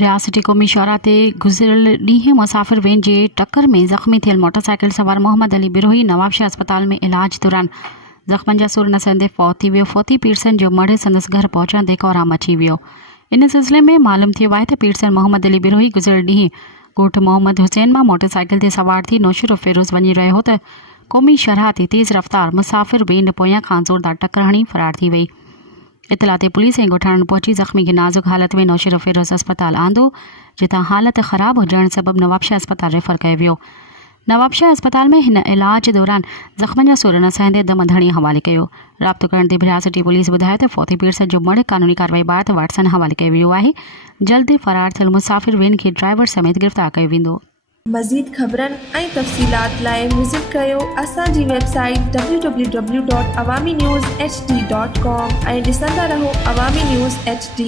रियासती क़ौमी शाहरा ते गुज़िरियल ॾींहुं मुसाफ़िर वेन जे टक्कर में ज़ख़्मी थियल मोटरसाइकिल सवार मोहम्मद अली बिरोही नवाबशाह अस्पताल में इलाज दौरान ज़ख़्मनि जा सुर न सहंदे फौत थी वियो। फौती पीरसन जो मढ़े संदसि घर पहुचण ते कोराम अची वियो। इन सिलसिले में मालूम थियो आहे त पीरसन मोहम्मद अली बिरोही गुज़िरियल ॾींहुं ॻोठ मोहम्मद हुसैन मां मोटरसाइकिल ते सवार थी नौशरो फिरोज़ वञी रहियो हो त क़ौमी शाहरा ते तेज़ रफ़्तार मुसाफ़िर वेन पोयां खां ज़ोरदार टक्कर हणी फ़रार थी वई। इतला ते पुलिस ऐं ॻोठाणनि पहुची ज़ख़्मी खे नाज़ुक हालत में नौशरो फिरोज़ अस्पताल आंदो, जितां हालत ख़राब हुजण सबबि नवाबशाह अस्पताल रेफर कयो वियो। नवाबशाह अस्पताल में हिन इलाज दौरान ज़ख़्मनि जा सुर न सहंदे दम धणी हवाले कयो। राब्तो करण ते रियासती पुलिस ॿुधायो त फौती पीरसन जो मढ़ कानूनी कार्रवाई बाबति वाटसन हवाले कयो वियो आहे। जल्द ई फ़रार थियल मुसाफ़िर वेन खे ड्राइवर समेत गिरफ़्तार कयो वेंदो। मज़ीद ख़बरनि ऐं तफ़सीलात लाइ विज़िट कयो असांजी वेबसाइट www.awamiNewsHD.com ऐं ॾिसंदा रहो अवामी न्यूज़ HD।